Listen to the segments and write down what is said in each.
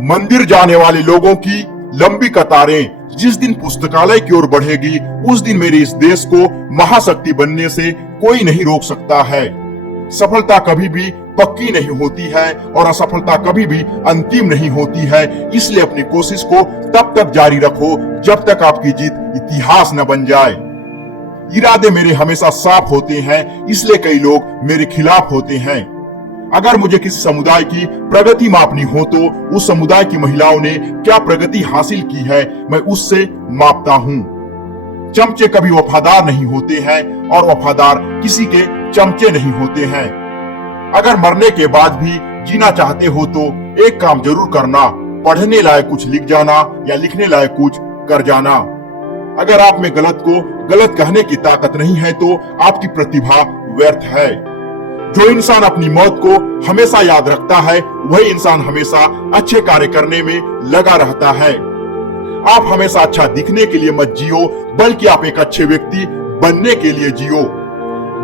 मंदिर जाने वाले लोगों की लंबी कतारें जिस दिन पुस्तकालय की ओर बढ़ेगी, उस दिन मेरे इस देश को महाशक्ति बनने से कोई नहीं रोक सकता है। सफलता कभी भी पक्की नहीं होती है और असफलता कभी भी अंतिम नहीं होती है। इसलिए अपनी कोशिश को तब तक जारी रखो जब तक आपकी जीत इतिहास न बन जाए। इरादे मेरे हमेशा साफ होते हैं, इसलिए कई लोग मेरे खिलाफ होते हैं। अगर मुझे किसी समुदाय की प्रगति मापनी हो तो उस समुदाय की महिलाओं ने क्या प्रगति हासिल की है, मैं उससे मापता हूँ। चमचे कभी वफादार नहीं होते हैं और वफादार किसी के चमचे नहीं होते हैं। अगर मरने के बाद भी जीना चाहते हो तो एक काम जरूर करना, पढ़ने लायक कुछ लिख जाना या लिखने लायक कुछ कर जाना। अगर आप में गलत को गलत कहने की ताकत नहीं है तो आपकी प्रतिभा व्यर्थ है। जो इंसान अपनी मौत को हमेशा याद रखता है, वही इंसान हमेशा अच्छे कार्य करने में लगा रहता है। आप हमेशा अच्छा दिखने के लिए मत जियो, बल्कि आप एक अच्छे व्यक्ति बनने के लिए जियो।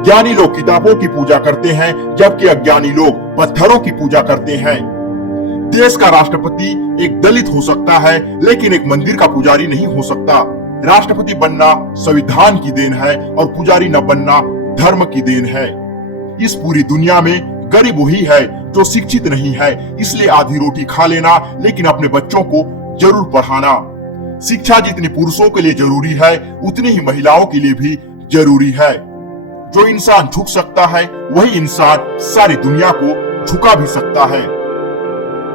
ज्ञानी लोग किताबों की पूजा करते हैं, जबकि अज्ञानी लोग पत्थरों की पूजा करते हैं। देश का राष्ट्रपति एक दलित हो सकता है, लेकिन एक मंदिर का पुजारी नहीं हो सकता। राष्ट्रपति बनना संविधान की देन है और पुजारी न बनना धर्म की देन है। इस पूरी दुनिया में गरीब वही है जो शिक्षित नहीं है, इसलिए आधी रोटी खा लेना, लेकिन अपने बच्चों को जरूर पढ़ाना। शिक्षा जितनी पुरुषों के लिए जरूरी है, उतनी ही महिलाओं के लिए भी जरूरी है। जो इंसान झुक सकता है, वही इंसान सारी दुनिया को झुका भी सकता है।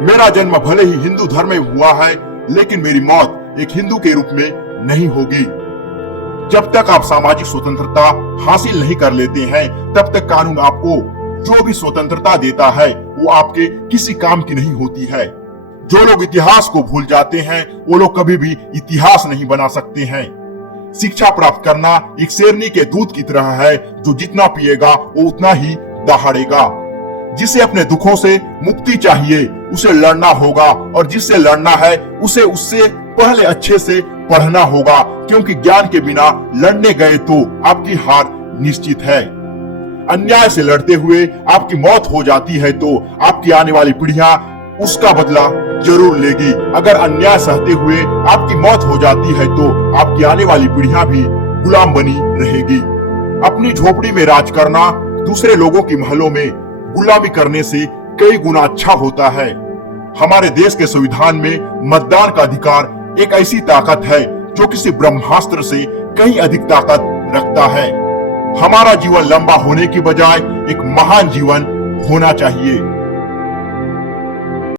मेरा जन्म भले ही हिंदू धर्म में हुआ है, लेकिन मेरी मौत एक हिंदू के रूप में नहीं होगी। जब तक आप सामाजिक स्वतंत्रता हासिल नहीं कर लेते हैं, तब तक कानून आपको जो भी स्वतंत्रता देता है वो आपके किसी काम की नहीं होती है। जो लोग इतिहास को भूल जाते हैं, वो लोग कभी भी इतिहास नहीं बना सकते हैं। शिक्षा प्राप्त करना एक शेरनी के दूध की तरह है, जो जितना पिएगा वो उतना ही दहाड़ेगा। जिसे अपने दुखों से मुक्ति चाहिए, उसे लड़ना होगा, और जिससे लड़ना है उसे उससे पहले अच्छे से पढ़ना होगा, क्योंकि ज्ञान के बिना लड़ने गए तो आपकी हार निश्चित है। अन्याय से लड़ते हुए आपकी मौत हो जाती है तो आपकी आने वाली पीढ़ियां उसका बदला जरूर लेगी। अगर अन्याय सहते हुए आपकी मौत हो जाती है तो आपकी आने वाली पीढ़ियां भी गुलाम बनी रहेगी। अपनी झोपड़ी में राज करना दूसरे लोगों की महलों में गुलामी करने से कई गुना अच्छा होता है। हमारे देश के संविधान में मतदान का अधिकार एक ऐसी ताकत है जो किसी ब्रह्मास्त्र से कहीं अधिक ताकत रखता है। हमारा जीवन लंबा होने की बजाय एक महान जीवन होना चाहिए।